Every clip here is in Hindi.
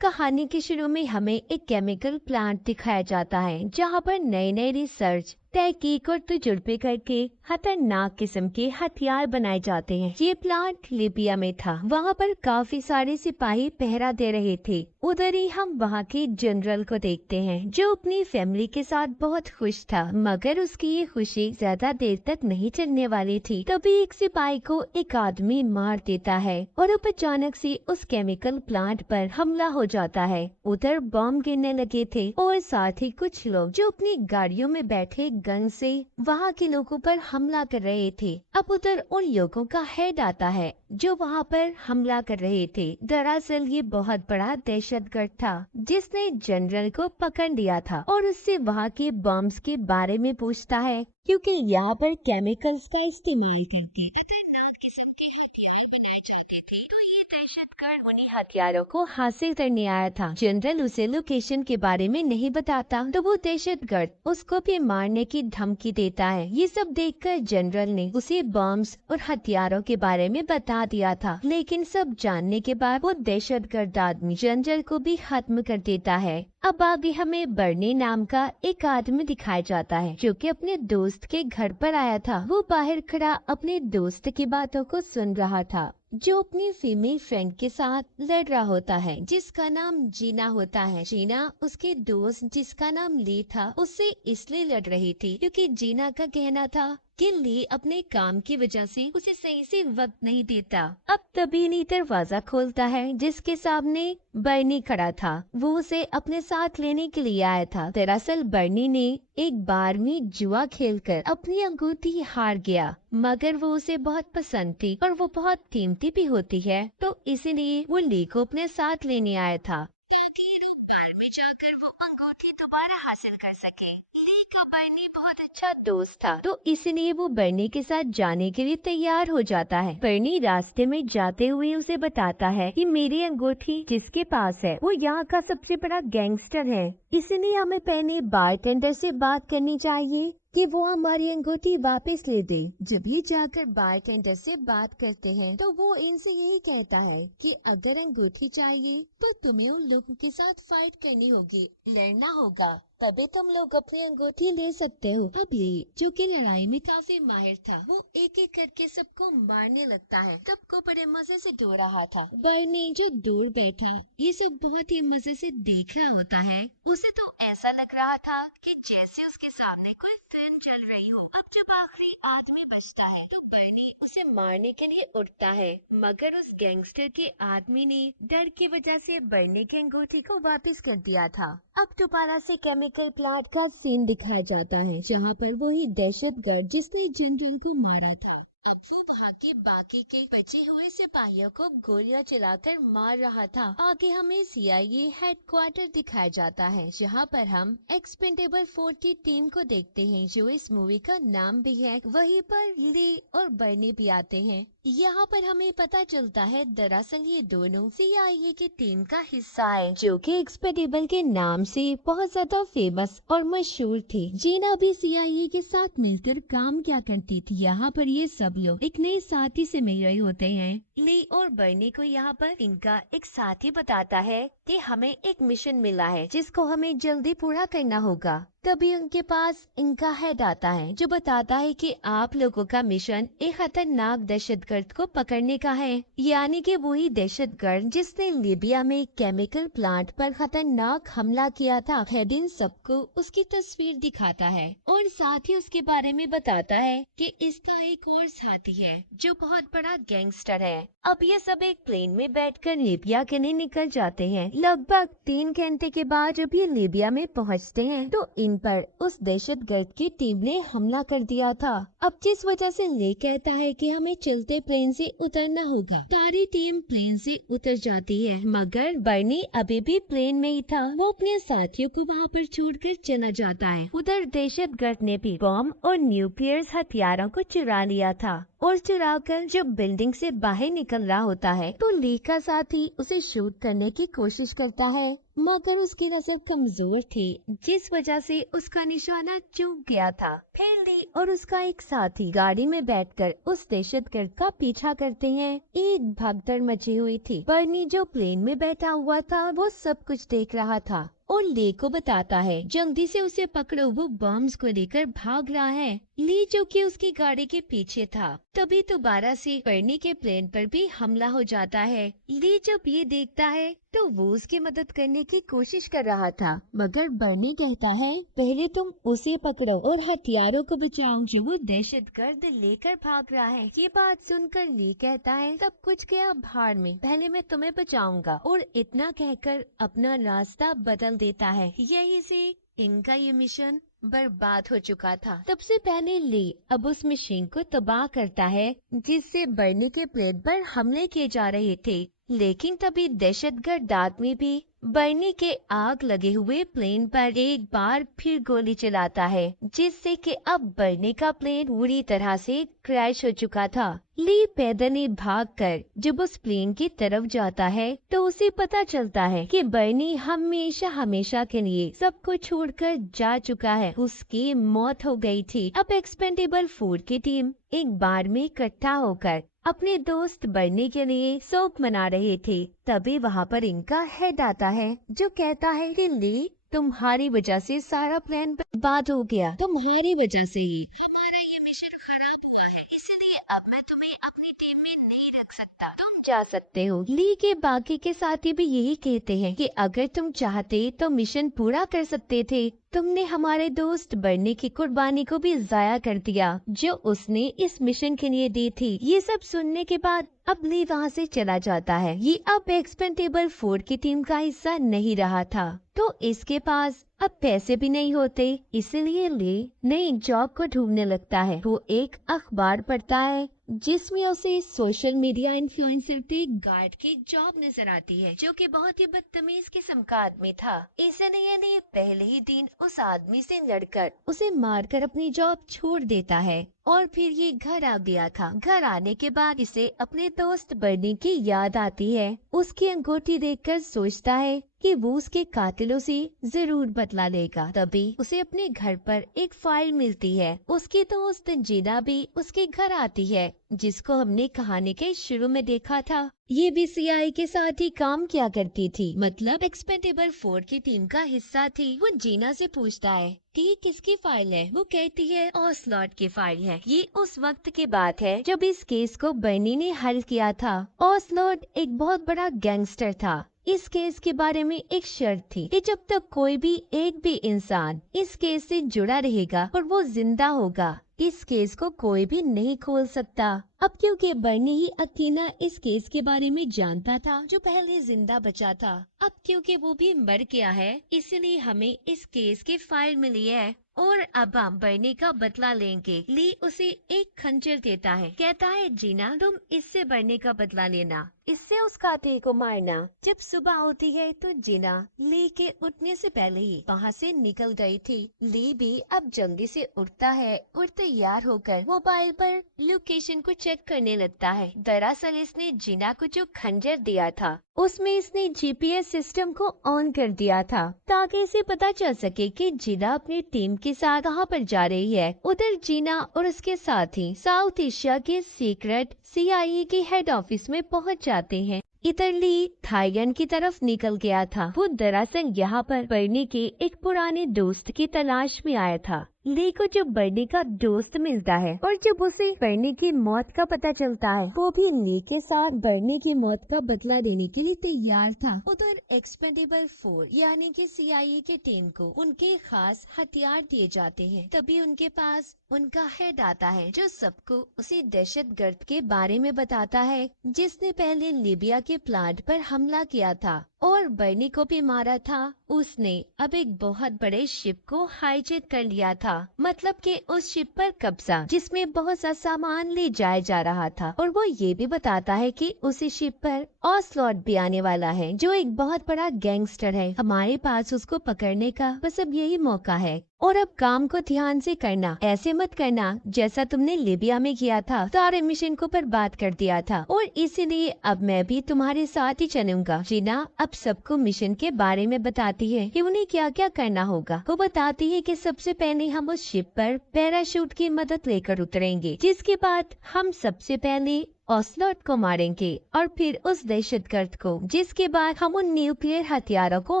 कहानी के शुरू में हमें एक केमिकल प्लांट दिखाया जाता है जहाँ पर नए नए रिसर्च तहकीक और तजुर्बे करके खतरनाक किस्म के हथियार बनाए जाते हैं। ये प्लांट लीबिया में था। वहाँ पर काफी सारे सिपाही पहरा दे रहे थे। उधर ही हम वहाँ के जनरल को देखते हैं जो अपनी फैमिली के साथ बहुत खुश था, मगर उसकी ये खुशी ज्यादा देर तक नहीं चलने वाली थी। तभी एक सिपाही को एक आदमी मार देता है और अब अचानक से उस केमिकल प्लांट पर हमला हो जाता है। उधर बम गिरने लगे थे और साथ ही कुछ लोग जो अपनी गाड़ियों में बैठे गन से वहाँ के लोगों पर हमला कर रहे थे। अब उधर उन लोगों का हेड आता है जो वहाँ पर हमला कर रहे थे। दरअसल ये बहुत बड़ा दहशतगर्द था जिसने जनरल को पकड़ लिया था और उससे वहाँ के बम्स के बारे में पूछता है, क्योंकि यहाँ पर केमिकल्स का इस्तेमाल करके खतरनाक किस्म के हथियार बनाए जाते थे। तो ये दहशतगर्द उन्हीं हथियारों को हासिल करने आया था। जनरल उसे लोकेशन के बारे में नहीं बताता तो वो दहशतगर्द उसको भी मारने की धमकी देता है। ये सब देखकर जनरल ने उसे बम्स और हथियारों के बारे में बता दिया था, लेकिन सब जानने के बाद वो दहशतगर्द आदमी जनरल को भी खत्म कर देता है। अब आगे हमें बर्नी नाम का एक आदमी दिखाया जाता है जो कि अपने दोस्त के घर पर आया था। वो बाहर खड़ा अपने दोस्त की बातों को सुन रहा था जो अपनी फीमेल फ्रेंड के साथ लड़ रहा होता है जिसका नाम जीना होता है। जीना उसके दोस्त जिसका नाम ली था उससे इसलिए लड़ रही थी क्योंकि जीना का कहना था कि ली अपने काम की वजह से उसे सही से वक्त नहीं देता। अब तभी नी दरवाजा खोलता है जिसके सामने बर्नी खड़ा था। वो उसे अपने साथ लेने के लिए आया था। दरअसल बर्नी ने एक बार में जुआ खेलकर अपनी अंगूठी हार गया, मगर वो उसे बहुत पसंद थी और वो बहुत कीमती भी होती है, तो इसलिए वो ली को अपने साथ लेने आया था ताकि एक बार में जाकर वो अंगूठी दोबारा हासिल कर सके। ली का बर्नी बहुत अच्छा दोस्त था, तो इसलिए वो बर्नी के साथ जाने के लिए तैयार हो जाता है। बर्नी रास्ते में जाते हुए उसे बताता है कि मेरी अंगूठी जिसके पास है वो यहाँ का सबसे बड़ा गैंगस्टर है, इसलिए हमें पहले बारटेंडर से बात करनी चाहिए कि वो हमारी अंगूठी वापस ले दे। जब ये जाकर बारटेंडर से बात करते हैं तो वो इनसे यही कहता है कि अगर अंगूठी चाहिए तो तुम्हें उन लोगों के साथ फाइट करनी होगी, लड़ना होगा, तभी तुम लोग अपनी अंगूठी ले सकते हो। अब ये जो कि लड़ाई में काफी माहिर था, वो एक एक करके सबको मारने लगता है। सबको बड़े मजे से डो रहा था। बर्नी जो दूर बैठा ये सब बहुत ही मजे से देख रहा होता है। उसे तो ऐसा लग रहा था कि जैसे उसके सामने कोई फिल्म चल रही हो। अब जब आखिरी आदमी बचता है तो बर्नी उसे मारने के लिए उठता है, मगर उस गैंगस्टर के आदमी ने डर की वजह से बर्नी की अंगूठी को वापस कर दिया था। अब दोबारा से केमिकल प्लांट का सीन दिखाया जाता है जहाँ पर वही दहशतगर्द जिसने जनरल को मारा था अब वो वहाँ के बाकी के बचे हुए सिपाहियों को गोलियां चलाकर मार रहा था। आगे हमें सीआईए हेडक्वार्टर दिखाया जाता है जहाँ पर हम एक्सपेंडेबल 4 की टीम को देखते हैं जो इस मूवी का नाम भी है। वहीं पर ली और बर्नी भी आते हैं। यहाँ पर हमें पता चलता है दरअसल ये दोनों सीआईए की टीम का हिस्सा है जो कि एक्सपेंडेबल के नाम से बहुत ज्यादा फेमस और मशहूर थे। जीना भी सीआईए के साथ मिलकर काम किया करती थी। यहाँ पर ये सब लोग एक नए साथी से मिल रहे होते हैं। ली और बर्नी को यहाँ पर इनका एक साथी बताता है कि हमें एक मिशन मिला है जिसको हमें जल्दी पूरा करना होगा। तभी उनके पास इनका हेड आता है जो बताता है कि आप लोगों का मिशन एक खतरनाक दहशतगर्द को पकड़ने का है, यानी कि वही दहशतगर्द जिसने लीबिया में केमिकल प्लांट पर खतरनाक हमला किया था। हेड इन सबको उसकी तस्वीर दिखाता है और साथ ही उसके बारे में बताता है कि इसका एक और साथी है जो बहुत बड़ा गैंगस्टर है। अब ये सब एक प्लेन में बैठकर लीबिया के लिए निकल जाते हैं। लगभग 3 घंटे के बाद जब ये लीबिया में पहुंचते हैं तो इन पर उस दहशतगर्द की टीम ने हमला कर दिया था। अब जिस वजह से ले कहता है कि हमें चलते प्लेन से उतरना होगा। सारी टीम प्लेन से उतर जाती है, मगर बर्नी अभी भी प्लेन में ही था। वो अपने साथियों को वहाँ पर छोड़कर चला जाता है। उधर दहशतगर्द ने भी बम और न्यूक्लियर हथियारों को चुरा लिया था और चुरा कर जब बिल्डिंग से बाहर निकल रहा होता है तो ली का साथी उसे शूट करने की कोशिश करता है, मगर उसकी नजर कमजोर थी, जिस वजह से उसका निशाना चूक गया था। फिर ली और उसका एक साथी गाड़ी में बैठकर उस दहशतगर्द का पीछा करते हैं। एक भगदड़ मची हुई थी। बर्नी जो प्लेन में बैठा हुआ था वो सब कुछ देख रहा था और ली को बताता है, जल्दी से उसे पकड़ो, वो बम्स को लेकर भाग रहा है। ली जो कि उसकी गाड़ी के पीछे था, तभी दोबारा से बर्नी के प्लेन पर भी हमला हो जाता है। ली जब ये देखता है तो वो उसकी मदद करने की कोशिश कर रहा था, मगर बर्नी कहता है पहले तुम उसे पकड़ो और हथियारों को बचाओ जो वो दहशतगर्द लेकर भाग रहा है। ये बात सुनकर ली कहता है सब कुछ गया भाड़ में, पहले मैं तुम्हें बचाऊंगा, और इतना कहकर अपना रास्ता बदल देता है। यही से इनका ये मिशन बर्बाद हो चुका था। सबसे पहले ली अब उस मशीन को तबाह करता है जिससे बर्नी के प्लेन पर हमले किए जा रहे थे, लेकिन तभी दहशतगर्द आदमी भी बर्नी के आग लगे हुए प्लेन पर एक बार फिर गोली चलाता है, जिससे कि अब बर्नी का प्लेन पूरी तरह से क्रैश हो चुका था। ली पैदल ही भागकर जब उस प्लेन की तरफ जाता है तो उसे पता चलता है कि बर्नी हमेशा हमेशा के लिए सबको छोड़कर जा चुका है, उसकी मौत हो गई थी। अब एक्सपेंडेबल 4 की टीम एक बार में इकट्ठा होकर अपने दोस्त बर्नी के लिए सोप मना रहे थे। तभी वहाँ पर इनका हेड आता है जो कहता है कि ली तुम्हारी वजह से सारा प्लान बर्बाद हो गया, तुम्हारी वजह से ही हमारा ये मिशन खराब हुआ है, इसलिए अब मैं तुम्हें अपनी टीम में नहीं रख सकता, तुम जा सकते हो। ली के बाकी के साथी भी यही कहते हैं कि अगर तुम चाहते तो मिशन पूरा कर सकते थे, तुमने हमारे दोस्त बर्नी की कुर्बानी को भी जाया कर दिया जो उसने इस मिशन के लिए दी थी। ये सब सुनने के बाद अब ली वहाँ से चला जाता है। ये अब एक्सपेंडेबल 4 की टीम का हिस्सा नहीं रहा था, तो इसके पास अब पैसे भी नहीं होते, इसलिए ली नई जॉब को ढूंढने लगता है। वो एक अखबार पढ़ता है जिसमें उसे सोशल मीडिया इन्फ्लुएंसर के गार्ड की जॉब नजर आती है, जो कि बहुत ही बदतमीज किस्म का आदमी था। इसलिए ली पहले ही दिन उस आदमी से लड़कर उसे मारकर अपनी जॉब छोड़ देता है और फिर ये घर आ गया था। घर आने के बाद इसे अपने दोस्त बर्नी की याद आती है। उसकी अंगूठी देखकर सोचता है कि वो उसके कातिलों से जरूर बदला लेगा। तभी उसे अपने घर पर एक फाइल मिलती है। उसकी दोस्त जीना भी उसके घर आती है, जिसको हमने कहानी के शुरू में देखा था। ये भी सीआईए के साथ ही काम किया करती थी, मतलब एक्सपेंडेबल 4 की टीम का हिस्सा थी। वो जीना से पूछता है कि ये किसकी फाइल है। वो कहती है ऑसलॉट की फाइल है। ये उस वक्त की बात है जब इस केस को बर्नी ने हल किया था। ऑसलॉट एक बहुत बड़ा गैंगस्टर था। इस केस के बारे में एक शर्त थी कि जब तक कोई भी एक भी इंसान इस केस से जुड़ा रहेगा और वो जिंदा होगा, इस केस को कोई भी नहीं खोल सकता। अब क्योंकि बर्नी ही अकेला इस केस के बारे में जानता था जो पहले जिंदा बचा था, अब क्योंकि वो भी मर गया है, इसलिए हमें इस केस की फाइल मिली है और अब हम बर्नी का बदला लेंगे। ली उसे एक खंजर देता है, कहता है जीना तुम इससे बर्नी का बदला लेना, इससे उस कातिल को मारना। जब सुबह होती है तो जीना ली के उठने से पहले ही वहाँ से निकल गई थी। ली भी अब जल्दी से उठता है और तैयार होकर मोबाइल पर लोकेशन को चेक करने लगता है। दरअसल इसने जीना को जो खंजर दिया था उसमें इसने जीपीएस सिस्टम को ऑन कर दिया था ताकि इसे पता चल सके कि जीना अपनी टीम के साथ कहाँ पर जा रही है। उधर जीना और उसके साथी साउथ एशिया के सीक्रेट सीआईए के हेड ऑफिस में पहुंच जाते हैं। इधर ली थाईलैंड की तरफ निकल गया था। वो दरअसल यहाँ पर बर्नी के एक पुराने दोस्त की तलाश में आया था। ली को जब बर्नी का दोस्त मिलता है और जब उसे बर्नी की मौत का पता चलता है, वो भी ली के साथ बर्नी की मौत का बदला लेने के लिए तैयार था। उधर एक्सपेंडेबल 4 यानी कि सीआईए की टीम को उनके खास हथियार दिए जाते हैं। तभी उनके पास उनका हेड आता है जो सबको उसी दहशतगर्द के बारे में बताता है जिसने पहले लीबिया के प्लांट पर हमला किया था और बर्नी को भी मारा था। उसने अब एक बहुत बड़े शिप को हाईजैक कर लिया था, मतलब कि उस शिप पर कब्जा जिसमें बहुत सा सामान ले जाया जा रहा था। और वो ये भी बताता है कि उसी शिप पर ऑसलॉट भी आने वाला है जो एक बहुत बड़ा गैंगस्टर है। हमारे पास उसको पकड़ने का बस अब यही मौका है और अब काम को ध्यान से करना, ऐसे मत करना जैसा तुमने लीबिया में किया था, सारे मिशन को बर्बाद कर दिया था और इसीलिए अब मैं भी तुम्हारे साथ ही चलूंगा। जीना अब अब सबको मिशन के बारे में बताती है कि उन्हें क्या क्या करना होगा। वो बताती है कि सबसे पहले हम उस शिप पर पैराशूट की मदद लेकर उतरेंगे, जिसके बाद हम सबसे पहले ऑस्लॉट को मारेंगे और फिर उस दहशतगर्द को, जिसके बाद हम उन न्यूक्लियर हथियारों को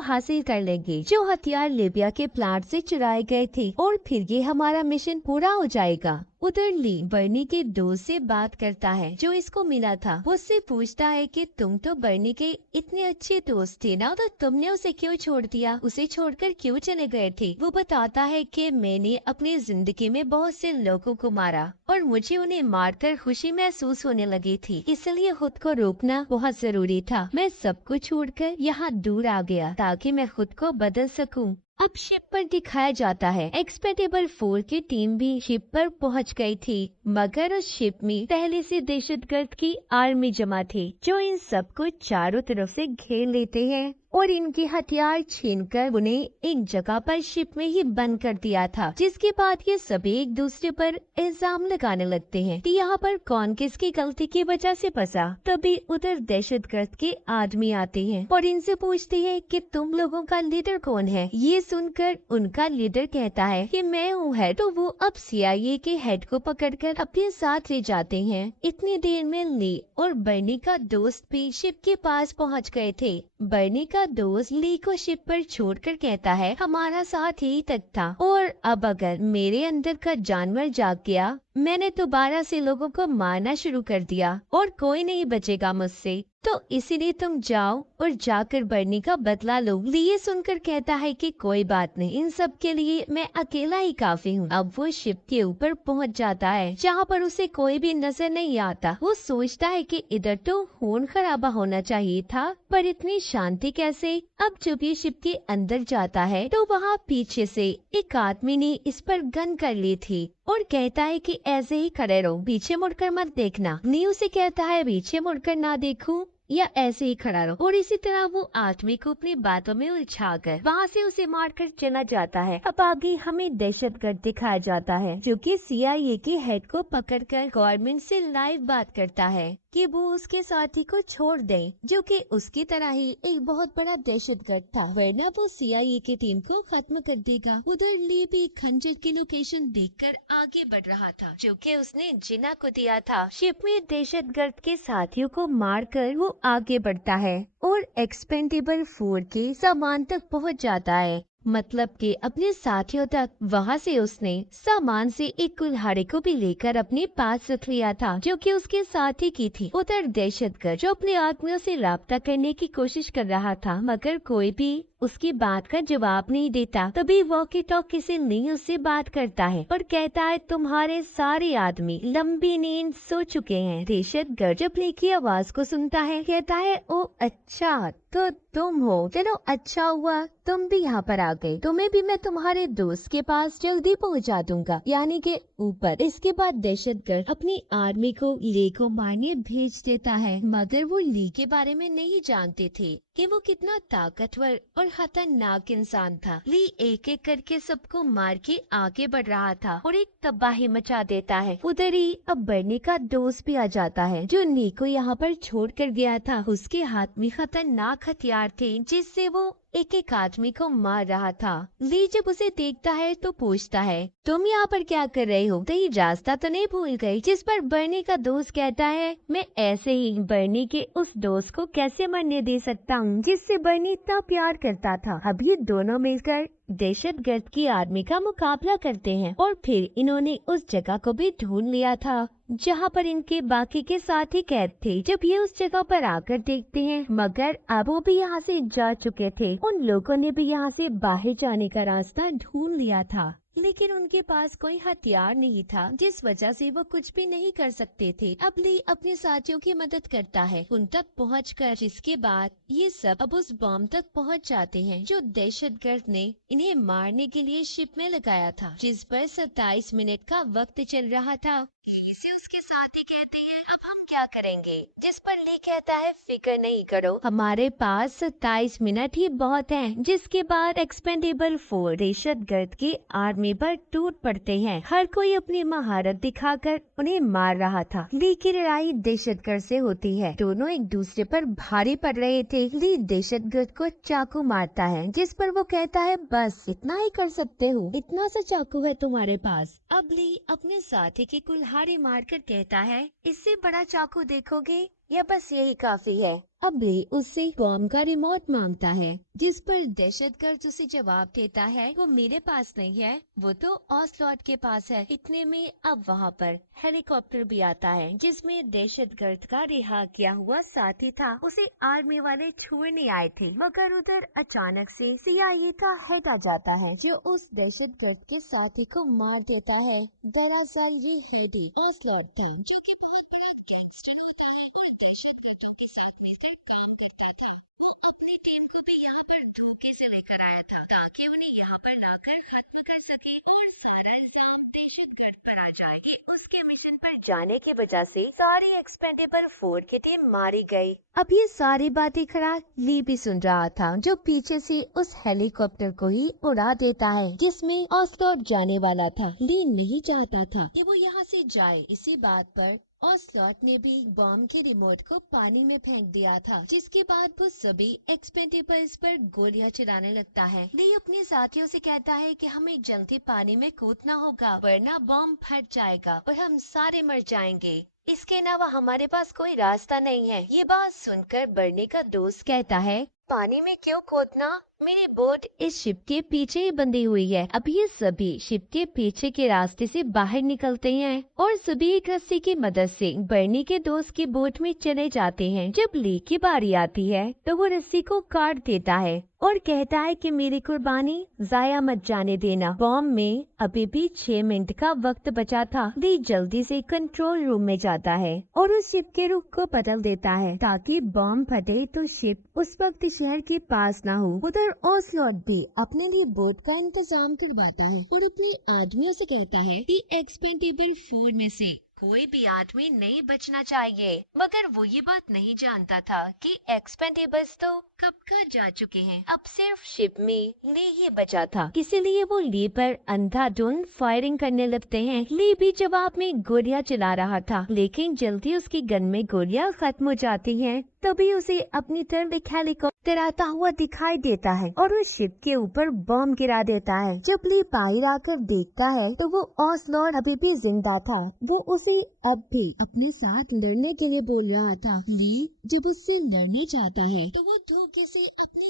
हासिल कर लेंगे जो हथियार लीबिया के प्लांट से चुराए गए थे, और फिर ये हमारा मिशन पूरा हो जाएगा। उधर ली बर्नी के दोस्त से बात करता है जो इसको मिला था। वो उससे पूछता है कि तुम तो बर्नी के इतने अच्छे दोस्त थे ना, तो तुमने उसे क्यों छोड़ दिया, उसे छोड़कर क्यों चले गए थे। वो बताता है कि मैंने अपनी जिंदगी में बहुत से लोगों को मारा और मुझे उन्हें मारकर खुशी महसूस होने लगी थी, इसलिए खुद को रोकना बहुत जरूरी था। मैं सब कुछ छोड़कर यहाँ दूर आ गया ताकि मैं खुद को बदल सकूं। अब शिप पर दिखाया जाता है एक्सपेंडेबल 4 की टीम भी शिप पर पहुंच गई थी, मगर उस शिप में पहले से दहशतगर्द की आर्मी जमा थी जो इन सबको चारों तरफ से घेर लेते हैं और इनके हथियार छीनकर उन्हें एक जगह पर शिप में ही बंद कर दिया था। जिसके बाद ये सभी एक दूसरे पर इल्जाम लगाने लगते हैं कि यहाँ पर कौन किसकी गलती की वजह से फंसा। तभी उधर दहशतगर्द के आदमी आते हैं और इनसे पूछते हैं कि तुम लोगों का लीडर कौन है। ये सुनकर उनका लीडर कहता है कि मैं हूँ हेड। तो वो अब CIA के हेड को पकड़कर अपने साथ ले जाते हैं। इतनी देर में ली और बर्नी का दोस्त भी शिप के पास पहुँच गए थे। बर्नी का दोस्त ली को शिप पर छोड़कर कहता है हमारा साथ ही तक था, और अब अगर मेरे अंदर का जानवर जाग गया, मैंने दोबारा से लोगों को मारना शुरू कर दिया और कोई नहीं बचेगा मुझसे, तो इसीलिए तुम जाओ और जाकर बर्नी का बदला लो। ली ये सुनकर कहता है कि कोई बात नहीं, इन सब के लिए मैं अकेला ही काफी हूँ। अब वो शिप के ऊपर पहुँच जाता है जहाँ पर उसे कोई भी नजर नहीं आता। वो सोचता है कि इधर तो खून खराबा होना चाहिए था, पर इतनी शांति कैसे। अब जब ये शिप के अंदर जाता है तो वहाँ पीछे से एक आदमी ने इस पर गन कर ली थी और कहता है कि ऐसे ही खड़े रहो, पीछे मुड़कर मत देखना। नी उसे कहता है पीछे मुड़कर ना देखूं या ऐसे ही खड़ा रहो, और इसी तरह वो आदमी को अपनी बातों में उलझाकर वहाँ से उसे मारकर चला जाता है। अब आगे हमें दहशतगर्द दिखाया जाता है जो कि CIA के हेड को पकड़कर गवर्नमेंट से लाइव बात करता है कि वो उसके साथी को छोड़ दें जो कि उसकी तरह ही एक बहुत बड़ा दहशतगर्द था, वरना वो CIA की टीम को खत्म कर देगा। उधर ली भी खंजर की लोकेशन देखकर आगे बढ़ रहा था जो कि उसने जिना को दिया था। शिप में दहशतगर्द के साथियों को मारकर वो आगे बढ़ता है और एक्सपेंडेबल 4 के सामान तक पहुंच जाता है, मतलब कि अपने साथियों तक। वहाँ से उसने सामान से एक कुल्हाड़ी को भी लेकर अपने पास रख लिया था जो कि उसके साथी की थी। उधर दहशतगर्द जो अपने आदमियों से राब्ता करने की कोशिश कर रहा था, मगर कोई भी उसकी बात का जवाब नहीं देता। तभी वॉकी टॉकी से ली उससे बात करता है और कहता है तुम्हारे सारे आदमी लंबी नींद सो चुके हैं। दहशतगर्द जब ली की आवाज को सुनता है कहता है ओ अच्छा तो तुम हो, चलो अच्छा हुआ तुम भी यहाँ पर आ गए, तुम्हें भी मैं तुम्हारे दोस्त के पास जल्दी पहुँचा दूंगा, यानी के ऊपर। इसके बाद दहशतगर्द अपनी आर्मी को ली को मारने भेज देता है, मगर वो ली के बारे में नहीं जानते थे कि वो कितना ताकतवर और खतरनाक इंसान था। ली एक एक करके सबको मार के आगे बढ़ रहा था और एक तबाही मचा देता है। उधर ही अब बर्नी का दोस्त भी आ जाता है जो ली को यहाँ पर छोड़ कर गया था। उसके हाथ में खतरनाक हथियार थे जिससे वो एक एक आदमी को मार रहा था। ली जब उसे देखता है तो पूछता है तुम यहाँ पर क्या कर रहे हो, कहीं रास्ता तो नहीं भूल गई। जिस पर बर्नी का दोस्त कहता है मैं ऐसे ही बर्नी के उस दोस्त को कैसे मरने दे सकता हूँ जिससे बर्नी इतना प्यार करता था। अब ये दोनों मिलकर दहशतगर्द की आर्मी का मुकाबला करते हैं और फिर इन्होंने उस जगह को भी ढूंढ लिया था जहाँ पर इनके बाकी के साथी कैद थे। जब ये उस जगह पर आकर देखते हैं, मगर अब वो भी यहाँ से जा चुके थे। उन लोगों ने भी यहाँ से बाहर जाने का रास्ता ढूंढ लिया था, लेकिन उनके पास कोई हथियार नहीं था जिस वजह से वो कुछ भी नहीं कर सकते थे। अब ली अपने साथियों की मदद करता है उन तक पहुंचकर, जिसके बाद ये सब अब उस बॉम्ब तक पहुंच जाते हैं जो दहशतगर्द ने इन्हें मारने के लिए शिप में लगाया था, जिस पर 27 मिनट का वक्त चल रहा था। इसे उसके साथी कहते हैं अब हम क्या करेंगे, जिस पर ली कहता है फिक्र नहीं करो, हमारे पास 27 मिनट ही बहुत हैं। जिसके बाद एक्सपेंडेबल 4 दहशतगर्द की आर्मी पर टूट पड़ते हैं। हर कोई अपनी महारत दिखाकर उन्हें मार रहा था। ली की लड़ाई दहशतगर्द से होती है। दोनों एक दूसरे पर भारी पड़ रहे थे। ली दहशतगर्द को चाकू मारता है, जिस पर वो कहता है बस इतना ही कर सकते हो, इतना सा चाकू है तुम्हारे पास। अब ली अपने साथी की कुल्हाड़ी मारकर कहता है इससे बड़ा चाकू देखोगे या बस यही काफी है। अब ली उससे बॉम्ब का रिमोट मांगता है, जिस पर दहशतगर्द उसे जवाब देता है वो मेरे पास नहीं है, वो तो ऑसलॉट के पास है। इतने में अब वहाँ पर हेलीकॉप्टर भी आता है, जिसमें दहशतगर्द का रिहा किया हुआ साथी था। उसे आर्मी वाले छुड़ने आए थे, मगर उधर अचानक से CIA का हेड आ जाता है, जो उस दहशतगर्द के साथी को मार देता है। दरअसल ये हेड ही ऑसलॉट था, जो कि बहुत बड़ा गैंगस्टर होता है और दहशतगर्दों के साथ मिलकर काम करता था। वो अपनी टीम को भी यहाँ पर धोखे से लेकर आया था, ताकि उन्हें यहाँ पर लाकर खत्म कर सके और सारा इल्जाम दहशतगर्द पर आ जाए। ये उसके मिशन पर जाने की वजह से सारी एक्सपेंडेबल 4 की टीम मारी गई। अब ये सारी बातें खड़ा ली भी सुन रहा था, जो पीछे से उस हेलीकॉप्टर को ही उड़ा देता है, जिसमें ऑसलॉट जाने वाला था। ली नहीं चाहता था कि वो यहाँ से जाए। इसी बात पर ऑसलॉट ने भी बॉम्ब के रिमोट को पानी में फेंक दिया था, जिसके बाद वो सभी एक्सपेंडेबल्स पर गोलियां चलाने लगता है। ली अपने साथियों से कहता है कि हमें जल्दी पानी में कूदना होगा, वरना बॉम्ब फट जाएगा और हम सारे मर जाएंगे। इसके अलावा हमारे पास कोई रास्ता नहीं है। ये बात सुनकर बर्नी का दोस्त कहता है पानी में क्यों कूदना, मेरी बोट इस शिप के पीछे ही बंधी हुई है। अब ये सभी शिप के पीछे के रास्ते से बाहर निकलते हैं और सभी एक रस्सी की मदद से बर्नी के दोस्त की बोट में चले जाते हैं। जब ली की बारी आती है तो वो रस्सी को काट देता है और कहता है कि मेरी कुर्बानी जाया मत जाने देना। बॉम्ब में अभी भी 6 मिनट का वक्त बचा था। ली जल्दी से कंट्रोल रूम में जाता है और उस शिप के रुख को बदल देता है, ताकि बॉम्ब फटे तो शिप उस वक्त शहर के पास ना हो। उधर ऑसलॉट भी अपने लिए बोट का इंतजाम करवाता है और अपने आदमियों से कहता है कि एक्सपेंडेबल 4 में से कोई भी आदमी नहीं बचना चाहिए। मगर वो ये बात नहीं जानता था कि एक्सपेंडेबल्स तो कब का जा चुके हैं। अब सिर्फ शिप में ली ही बचा था, इसीलिए वो ली पर अंधाधुंध फायरिंग करने लगते हैं। ली भी जवाब में गोलियां चला रहा था, लेकिन जल्दी उसकी गन में गोलियां खत्म हो जाती हैं। तभी उसे अपनी तरफ एक हेलीकॉप्टर आता हुआ दिखाई देता है और उस शिप के ऊपर बॉम्ब गिरा देता है। जब ली बाहर आकर देखता है तो वो ऑसलॉट अभी भी जिंदा था। वो उसे अब भी अपने साथ लड़ने के लिए बोल रहा था। ली जब उससे लड़ने चाहता है तो वो धोखे से अपनी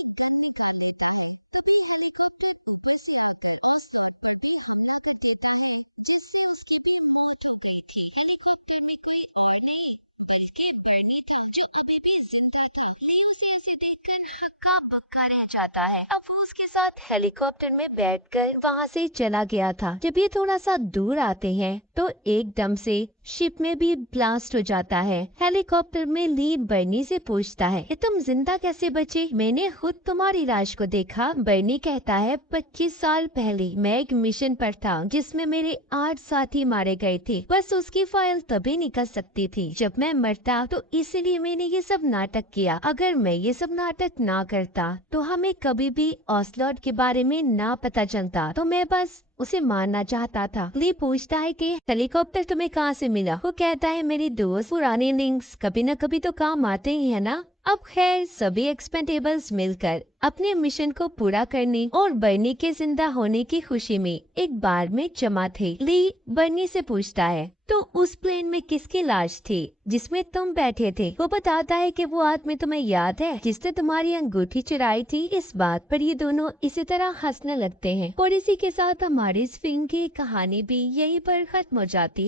रह जाता है। अब वो उसके साथ हेलीकॉप्टर में बैठकर वहाँ से चला गया था। जब ये थोड़ा सा दूर आते हैं तो एकदम से शिप में भी ब्लास्ट हो जाता है। हेलीकॉप्टर में ली बर्नी से पूछता है कि तुम जिंदा कैसे बचे, मैंने खुद तुम्हारी लाश को देखा। बर्नी कहता है 25 साल पहले मैं एक मिशन पर था जिसमें मेरे 8 साथी मारे गए थे। बस उसकी फाइल तभी निकल सकती थी जब मैं मरता, तो इसलिए मैंने ये सब नाटक किया। अगर मैं ये सब नाटक ना करता तो हमें कभी भी ऑसलॉट के बारे में ना पता चलता, तो मैं बस उसे मारना चाहता था। ली पूछता है कि हेलीकॉप्टर तुम्हें कहाँ से मिला। वो कहता है मेरी दोस्त पुराने लिंक्स कभी न कभी तो काम आते ही है ना। अब खैर सभी एक्सपेंडेबल्स मिलकर अपने मिशन को पूरा करने और बर्नी के जिंदा होने की खुशी में एक बार में जमा थे। ली बर्नी से पूछता है तो उस प्लेन में किसकी लाश थी जिसमें तुम बैठे थे। वो बताता है कि वो आदमी तुम्हें याद है जिसने तुम्हारी अंगूठी चुराई थी। इस बात पर ये दोनों इसी तरह हंसने लगते हैं और इसी के साथ हमारी इस फिल्म की कहानी भी यहीं पर खत्म हो जाती है।